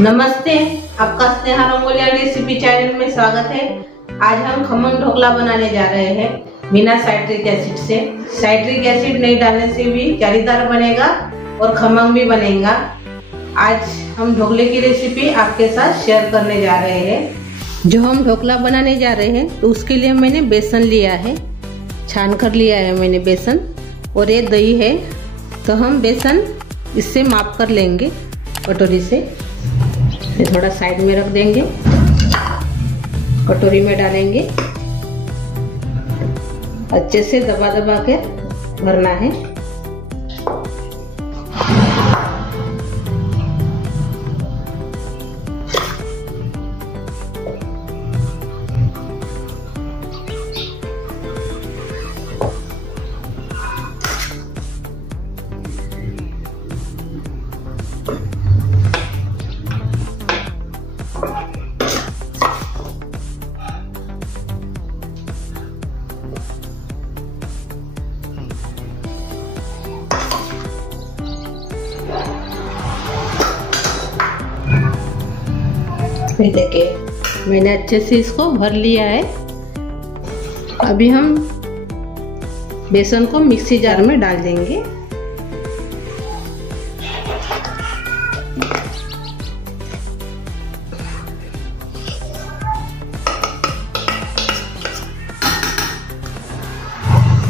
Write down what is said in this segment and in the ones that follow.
नमस्ते, आपका Sneha रंगोलिया recipe channel में स्वागत है। आज हम खमन ढोकला बनाने जा रहे हैं बिना साइट्रिक एसिड से। साइट्रिक एसिड नहीं डालने से भी जालीदार बनेगा और खमन भी बनेगा। आज हम ढोकले की रेसिपी आपके साथ शेयर करने जा रहे हैं। जो हम ढोकला बनाने जा रहे हैं तो उसके लिए मैंने बेसन लिया है, छान कर लिया है मैंने बेसन, और ये दही है। तो हम बेसन इससे माप कर लेंगे कटोरी से। ये थोड़ा साइड में रख देंगे, कटोरी में डालेंगे, अच्छे से दबा दबा के भरना है। देखिए मैंने अच्छे से इसको भर लिया है। अभी हम बेसन को मिक्सी जार में डाल देंगे।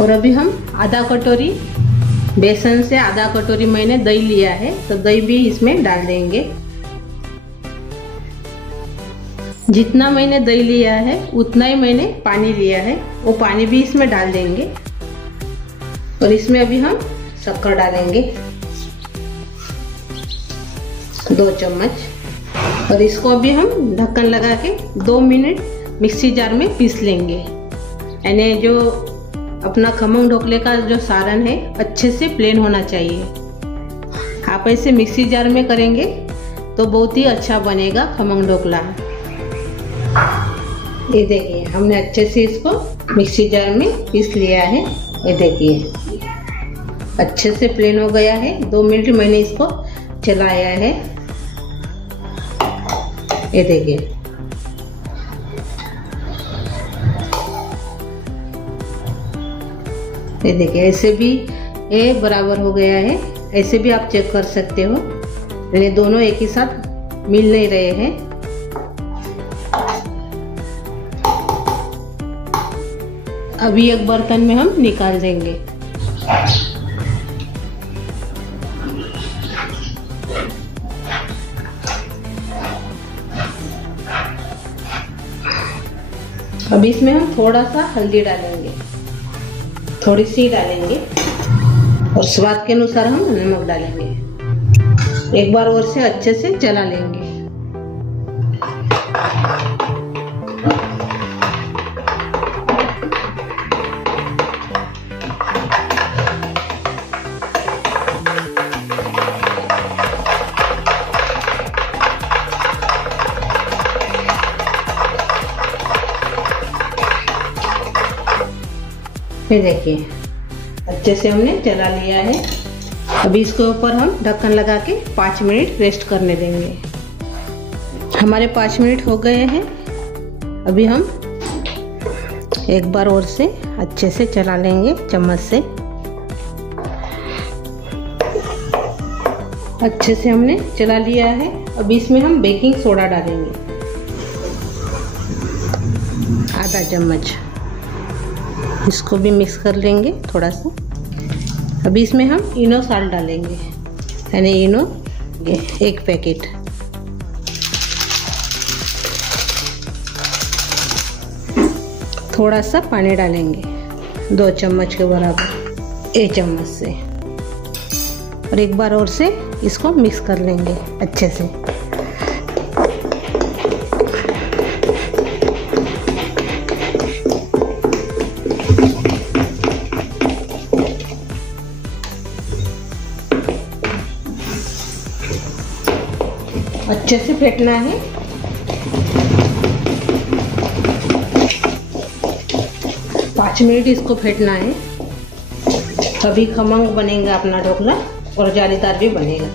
और अभी हम आधा कटोरी बेसन से आधा कटोरी मैंने दही लिया है, तो दही भी इसमें डाल देंगे। जितना मैंने दही लिया है उतना ही मैंने पानी लिया है, वो पानी भी इसमें डाल देंगे। और इसमें अभी हम शक्कर डालेंगे 2 चम्मच। और इसको अभी हम ढक्कन लगा के 2 मिनट मिक्सी जार में पीस लेंगे। यानी जो अपना खमन ढोकले का जो सारण है अच्छे से प्लेन होना चाहिए। आप ऐसे मिक्सी जार में करेंगे तो बहुत ही अच्छा बनेगा खमन ढोकला। ये देखिए हमने अच्छे से इसको मिक्सी जार में पीस लिया है। ये देखिए अच्छे से प्लेन हो गया है। 2 मिनट मैंने इसको चलाया है। ये देखिए ऐसे भी ये बराबर हो गया है। ऐसे भी आप चेक कर सकते हो। ये दोनों एक ही साथ मिल नहीं रहे हैं। अभी एक बर्तन में हम निकाल देंगे। अब इसमें हम थोड़ा सा हल्दी डालेंगे, थोड़ी सी डालेंगे, और स्वाद के अनुसार हम नमक डालेंगे। एक बार और से अच्छे से चला लेंगे। ये देखिए अच्छे से हमने चला लिया है। अभी इसके ऊपर हम ढक्कन लगा के 5 मिनट रेस्ट करने देंगे। हमारे 5 मिनट हो गए हैं। अभी हम एक बार और से अच्छे से चला लेंगे चम्मच से। अच्छे से हमने चला लिया है। अभी इसमें हम बेकिंग सोडा डालेंगे आधा चम्मच। इसको भी मिक्स कर लेंगे थोड़ा सा। अभी इसमें हम इनो साल्ट डालेंगे, यानी इनो 1 पैकेट। थोड़ा सा पानी डालेंगे 2 चम्मच के बराबर, 1 चम्मच से। और एक बार और से इसको मिक्स कर लेंगे अच्छे से। अच्छे से फेंटना है। पाँच मिनट इसको फेंटना है, तभी खमंग बनेगा अपना ढोकला और जालीदार भी बनेगा।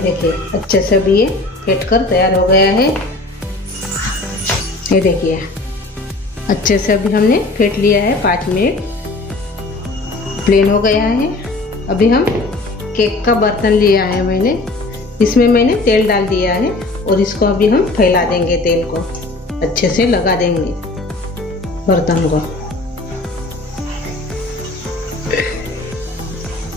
ये देखिए अच्छे से अभी ये फेंट कर तैयार हो गया है। ये देखिए अच्छे से अभी हमने फेंट लिया है, 5 मिनट प्लेन हो गया है। अभी हम केक का बर्तन लिया है मैंने, इसमें मैंने तेल डाल दिया है और इसको अभी हम फैला देंगे, तेल को अच्छे से लगा देंगे बर्तन को।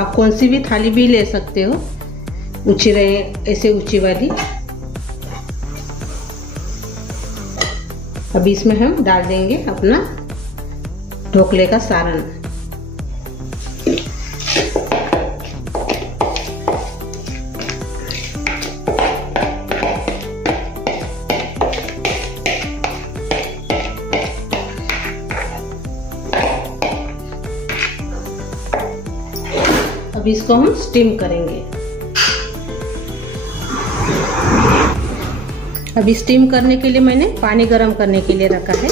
आप कौन सी भी थाली भी ले सकते हो, ऊंची रहे ऐसे ऊंची वाली। अभी इसमें हम डाल देंगे अपना ढोकले का सारण। अब इसको हम स्टीम करेंगे। अभी स्टीम करने के लिए मैंने पानी गर्म करने के लिए रखा है।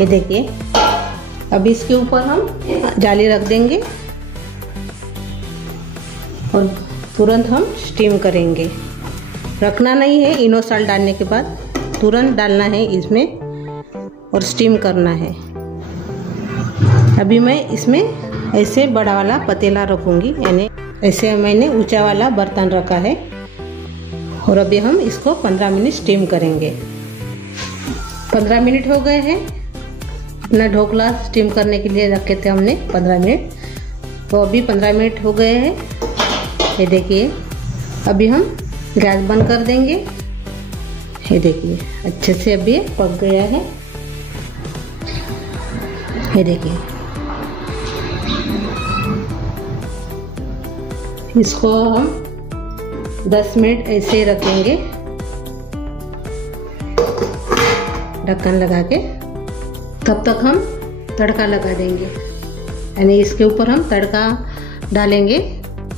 ये देखिए अभी इसके ऊपर हम जाली रख देंगे और तुरंत हम स्टीम करेंगे। रखना नहीं है, इनो साल्ट डालने के बाद तुरंत डालना है इसमें और स्टीम करना है। अभी मैं इसमें ऐसे बड़ा वाला पतीला रखूंगी, यानी ऐसे मैंने ऊंचा वाला बर्तन रखा है और अभी हम इसको 15 मिनट स्टीम करेंगे। 15 मिनट हो गए हैं। अपना ढोकला स्टीम करने के लिए रखे थे हमने 15 मिनट, तो अभी 15 मिनट हो गए हैं। ये देखिए अभी हम गैस बंद कर देंगे। ये देखिए अच्छे से अभी पक गया है। ये देखिए इसको हम 10 मिनट ऐसे रखेंगे ढक्कन लगा के। तब तक हम तड़का लगा देंगे, यानी इसके ऊपर हम तड़का डालेंगे,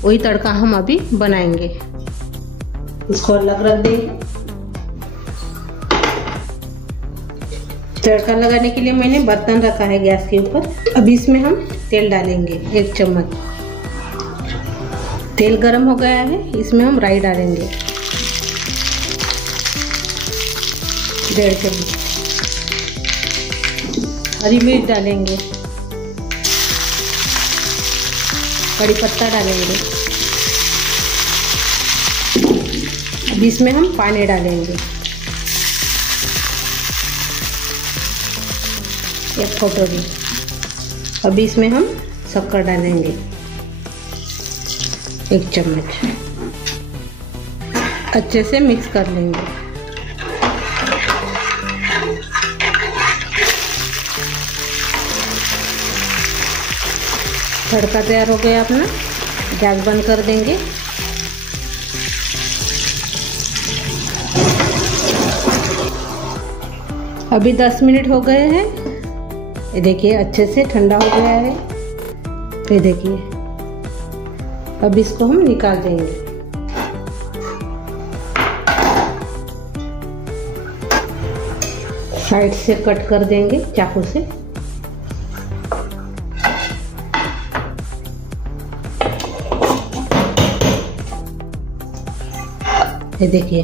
वही तड़का हम अभी बनाएंगे। इसको अलग रख देंगे। तड़का लगाने के लिए मैंने बर्तन रखा है गैस के ऊपर। अभी इसमें हम तेल डालेंगे 1 चम्मच। तेल गरम हो गया है, इसमें हम राई डालेंगे 1.5 चम्मच। हरी मिर्च डालेंगे, कड़ी पत्ता डालेंगे। अब इसमें हम पानी डालेंगे 1 कटोरी। अभी इसमें हम शक्कर डालेंगे 1 चम्मच। अच्छे से मिक्स कर लेंगे। तड़का तैयार हो गया अपना, गैस बंद कर देंगे। अभी 10 मिनट हो गए हैं। ये देखिए अच्छे से ठंडा हो गया है। ये देखिए अब इसको हम निकाल देंगे। साइड से कट कर देंगे चाकू से। ये देखिए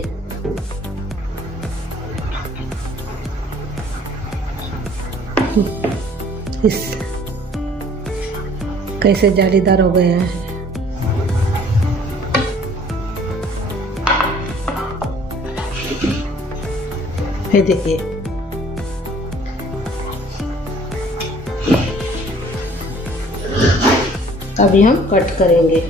इस कैसे जालीदार हो गया है। ये देखिए अभी हम कट करेंगे।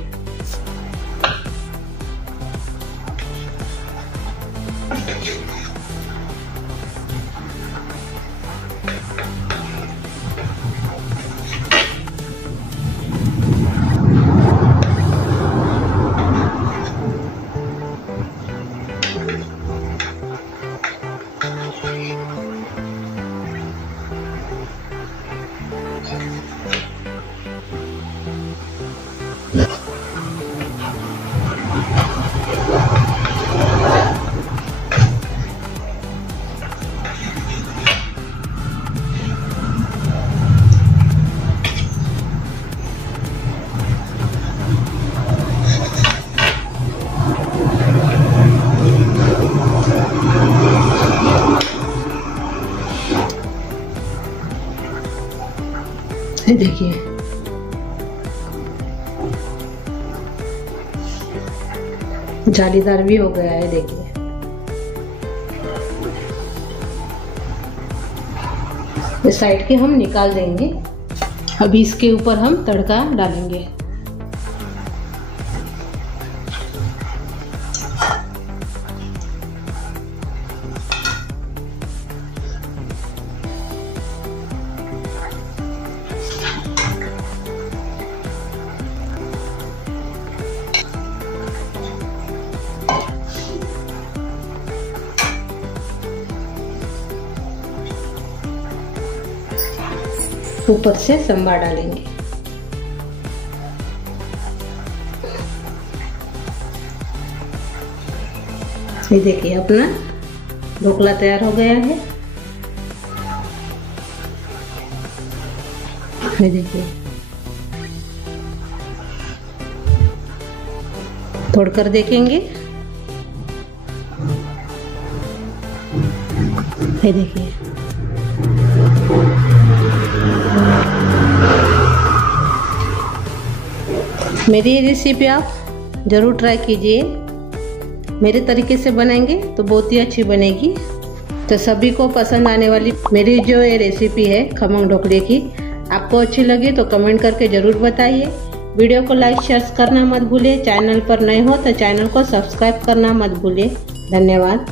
ये देखिए, जालीदार भी हो गया है। देखिए इस साइड के हम निकाल देंगे। अभी इसके ऊपर हम तड़का डालेंगे। ऊपर से सांभर डालेंगे। ये देखिए अपना ढोकला तैयार हो गया है। ये देखिए, तोड़कर देखेंगे। ये देखिए, मेरी ये रेसिपी आप ज़रूर ट्राई कीजिए। मेरे तरीके से बनाएंगे तो बहुत ही अच्छी बनेगी। तो सभी को पसंद आने वाली मेरी जो ये रेसिपी है खमन ढोकले की, आपको अच्छी लगी तो कमेंट करके ज़रूर बताइए। वीडियो को लाइक शेयर करना मत भूलिए। चैनल पर नए हो तो चैनल को सब्सक्राइब करना मत भूलिए। धन्यवाद।